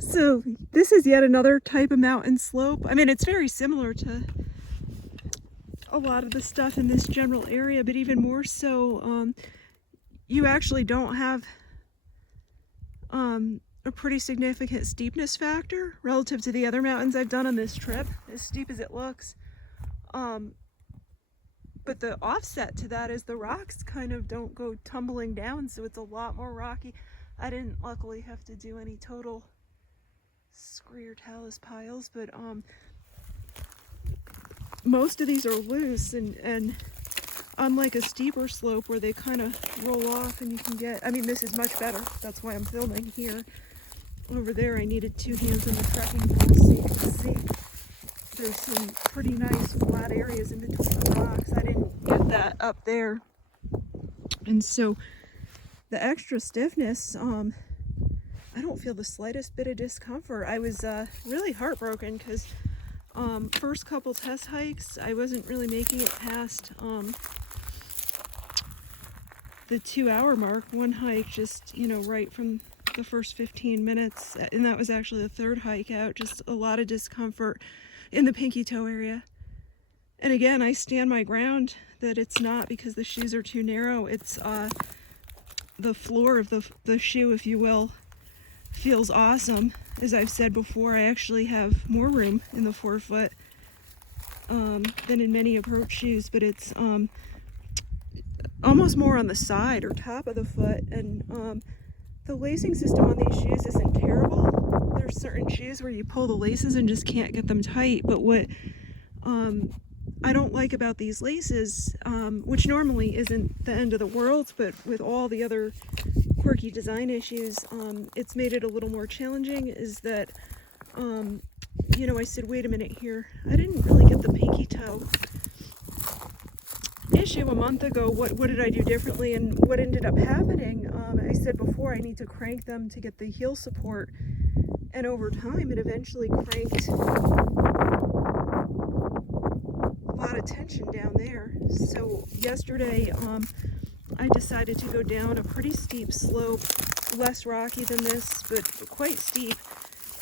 So this is yet another type of mountain slope. I mean, it's very similar to a lot of the stuff in this general area, but even more so, you actually don't have a pretty significant steepness factor relative to the other mountains I've done on this trip, as steep as it looks. But the offset to that is the rocks kind of don't go tumbling down, so it's a lot more rocky. I didn't luckily have to do any total scree or talus piles, but most of these are loose, and unlike a steeper slope where they kind of roll off and you can get, I mean, this is much better. That's why I'm filming here. Over there, I needed two hands on the trekking pole so you can see there's some pretty nice flat areas in between the rocks. I didn't get that up there. And so the extra stiffness, I don't feel the slightest bit of discomfort. I was really heartbroken because first couple test hikes, I wasn't really making it past the 2-hour mark. One hike just, you know, right from the first 15 minutes, and that was actually the third hike out, just a lot of discomfort in the pinky toe area. And again, I stand my ground that it's not because the shoes are too narrow. It's the floor of the shoe, if you will, feels awesome. As I've said before, I actually have more room in the forefoot than in many approach shoes, but it's almost more on the side or top of the foot. And the lacing system on these shoes isn't terrible. There's certain shoes where you pull the laces and just can't get them tight, but what I don't like about these laces, which normally isn't the end of the world, but with all the other quirky design issues, it's made it a little more challenging, is that, you know, I said, wait a minute here, I didn't really get the pinky toe issue a month ago. What did I do differently, and what ended up happening? I said before, I need to crank them to get the heel support, and over time it eventually cranked a lot of tension down there. So yesterday I decided to go down a pretty steep slope, less rocky than this, but quite steep,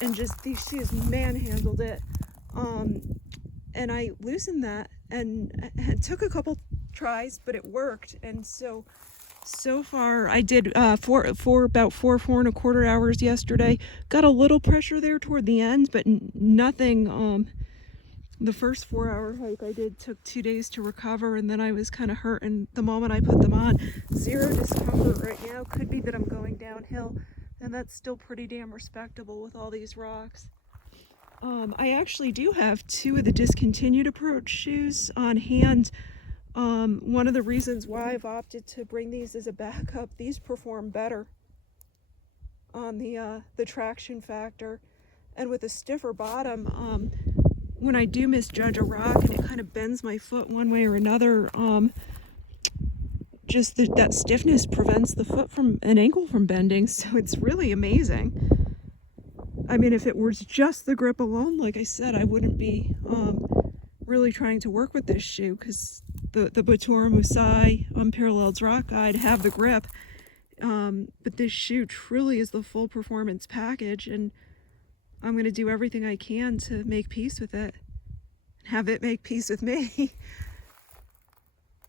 and just these shoes manhandled it. And I loosened that, and it took a couple tries, but it worked. And so far I did about 4.25 hours yesterday. Got a little pressure there toward the end, but nothing. The first 4-hour hike I did took 2 days to recover, and then I was kind of hurt, and the moment I put them on, zero discomfort right now. Could be that I'm going downhill, and that's still pretty damn respectable with all these rocks. I actually do have 2 of the discontinued approach shoes on hand. One of the reasons why I've opted to bring these as a backup, these perform better on the traction factor, and with a stiffer bottom, when I do misjudge a rock and it kind of bends my foot one way or another, just that stiffness prevents the foot from, an ankle from bending, so it's really amazing. I mean, if it was just the grip alone, like I said, I wouldn't be really trying to work with this shoe, because the Bottura Musai Unparalleled Rock Guide have the grip, but this shoe truly is the full performance package, and I'm going to do everything I can to make peace with it, have it make peace with me.